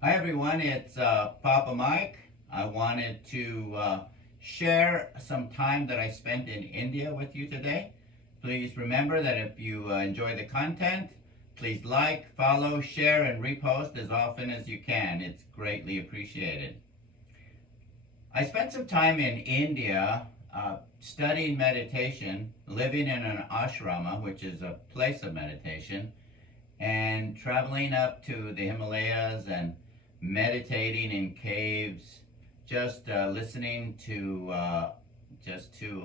Hi everyone, it's Papa Mike. I wanted to share some time that I spent in India with you today. Please remember that if you enjoy the content, please like, follow, share, and repost as often as you can. It's greatly appreciated. I spent some time in India studying meditation, living in an ashrama, which is a place of meditation, and traveling up to the Himalayas and meditating in caves, just listening to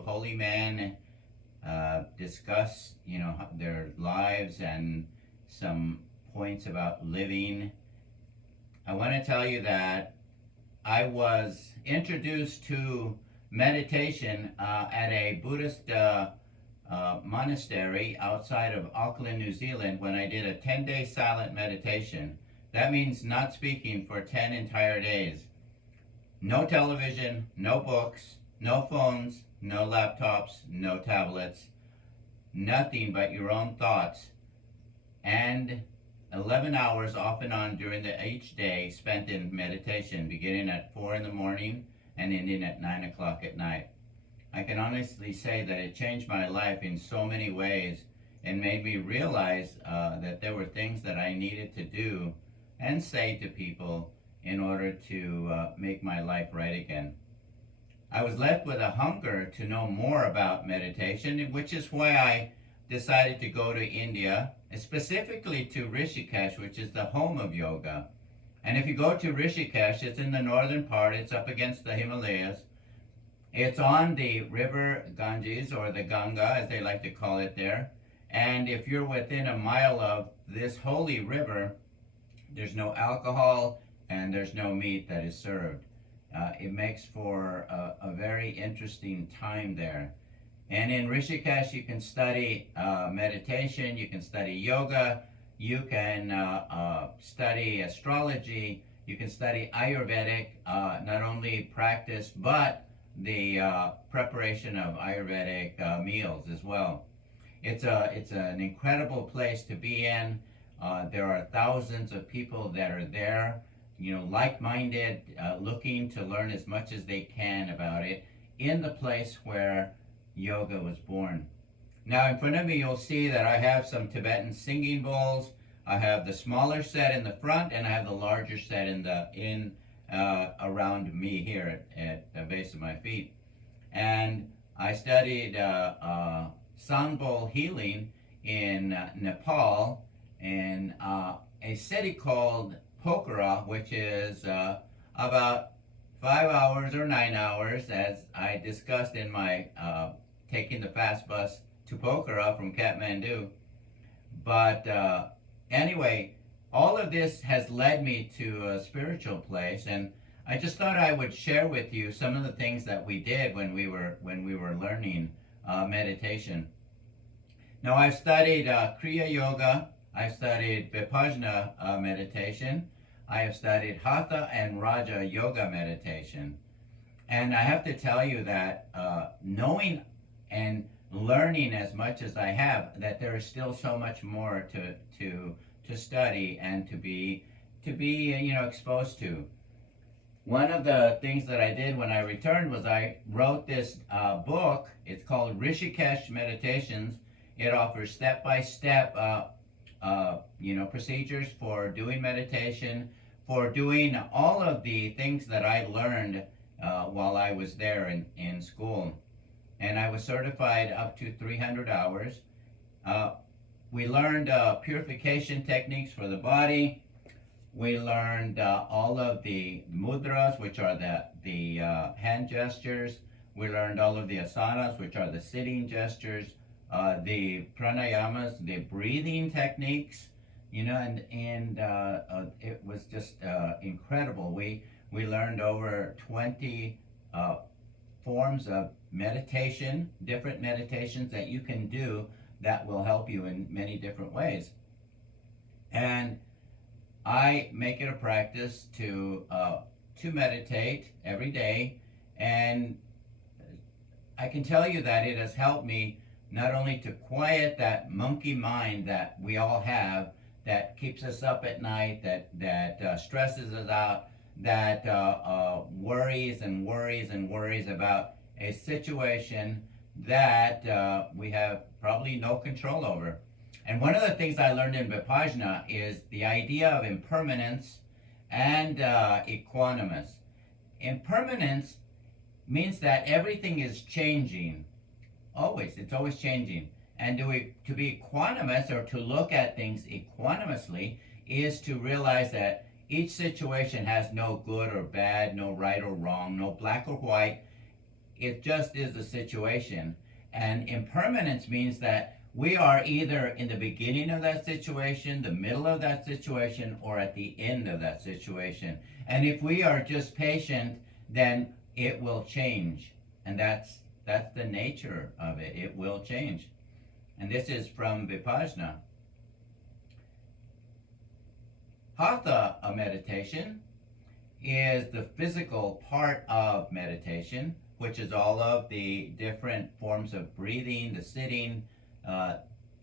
holy men discuss their lives and some points about living. I want to tell you that I was introduced to meditation at a Buddhist monastery outside of Auckland, New Zealand, when I did a 10-day silent meditation. That means not speaking for 10 entire days. No television, no books, no phones, no laptops, no tablets, nothing but your own thoughts, and 11 hours off and on during each day spent in meditation, beginning at 4 in the morning and ending at 9 o'clock at night. I can honestly say that it changed my life in so many ways and made me realize that there were things that I needed to do and say to people in order to make my life right again. I was left with a hunger to know more about meditation, which is why I decided to go to India, specifically to Rishikesh, which is the home of yoga. And if you go to Rishikesh, it's in the northern part, it's up against the Himalayas. It's on the river Ganges, or the Ganga as they like to call it there. And if you're within a mile of this holy river, there's no alcohol and there's no meat that is served. It makes for a very interesting time there. And in Rishikesh, you can study meditation, you can study yoga, you can study astrology, you can study Ayurvedic, not only practice, but the preparation of Ayurvedic meals as well. It's an incredible place to be in. There are thousands of people that are there, like-minded, looking to learn as much as they can about it in the place where yoga was born. Now in front of me you'll see that I have some Tibetan singing bowls. I have the smaller set in the front and I have the larger set in around me here at the base of my feet. And I studied Sang bowl healing in Nepal in a city called Pokhara, which is about 5 hours or 9 hours, as I discussed in my taking the fast bus to Pokhara from Kathmandu. But anyway, all of this has led me to a spiritual place, and I just thought I would share with you some of the things that we did when we were learning meditation. Now, I've studied Kriya Yoga, I've studied Vipassana meditation, I have studied Hatha and Raja Yoga meditation. And I have to tell you that knowing and learning as much as I have, that there is still so much more to study and to be exposed to. One of the things that I did when I returned was I wrote this book. It's called Rishikesh Meditations. It offers step-by-step procedures for doing meditation, for doing all of the things that I learned while I was there in school. And I was certified up to 300 hours. We learned purification techniques for the body. We learned all of the mudras, which are the hand gestures. We learned all of the asanas, which are the sitting gestures, the pranayamas, the breathing techniques, and it was just incredible. We learned over 20 forms of meditation, different meditations that you can do that will help you in many different ways. And I make it a practice to meditate every day, and I can tell you that it has helped me not only to quiet that monkey mind that we all have that keeps us up at night, that stresses us out, that worries and worries and worries about a situation that we have probably no control over. And one of the things I learned in Vipassana is the idea of impermanence and equanimous. Impermanence means that everything is changing. Always. It's always changing. And to be equanimous, or to look at things equanimously, is to realize that each situation has no good or bad, no right or wrong, no black or white. It just is a situation. And impermanence means that we are either in the beginning of that situation, the middle of that situation, or at the end of that situation. And if we are just patient, then it will change. And that's the nature of it. It will change. And this is from Vipassana. Hatha meditation is the physical part of meditation, which is all of the different forms of breathing, the sitting,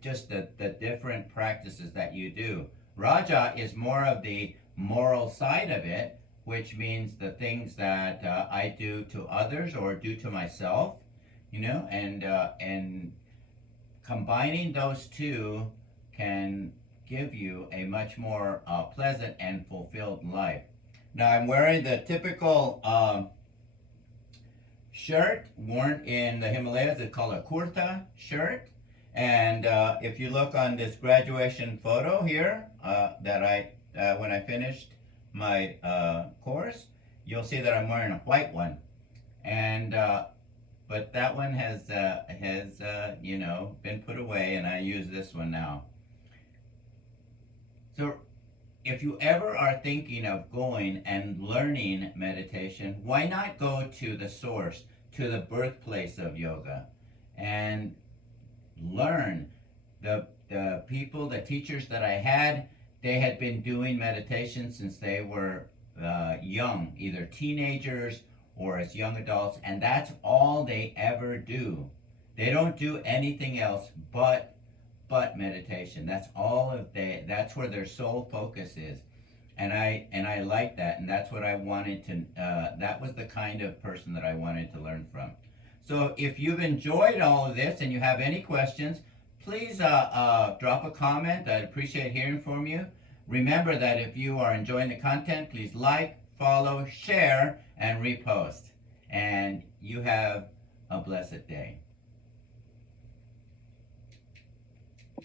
just the different practices that you do. Raja is more of the moral side of it, which means the things that I do to others or do to myself, and combining those two can give you a much more pleasant and fulfilled life. Now I'm wearing the typical shirt worn in the Himalayas. It's called a kurta shirt. And if you look on this graduation photo here that when I finished my course, you'll see that I'm wearing a white one. And but that one has been put away, and I use this one now. So if you ever are thinking of going and learning meditation, why not go to the source, to the birthplace of yoga, and learn? The people, the teachers that I had, they had been doing meditation since they were young, either teenagers or as young adults, and that's all they ever do. They don't do anything else but meditation. That's where their sole focus is. And I like that, and that's what I wanted to that was the kind of person that I wanted to learn from. So if you've enjoyed all of this and you have any questions, please drop a comment. I'd appreciate hearing from you. Remember that if you are enjoying the content, please like, follow, share, and repost. And you have a blessed day.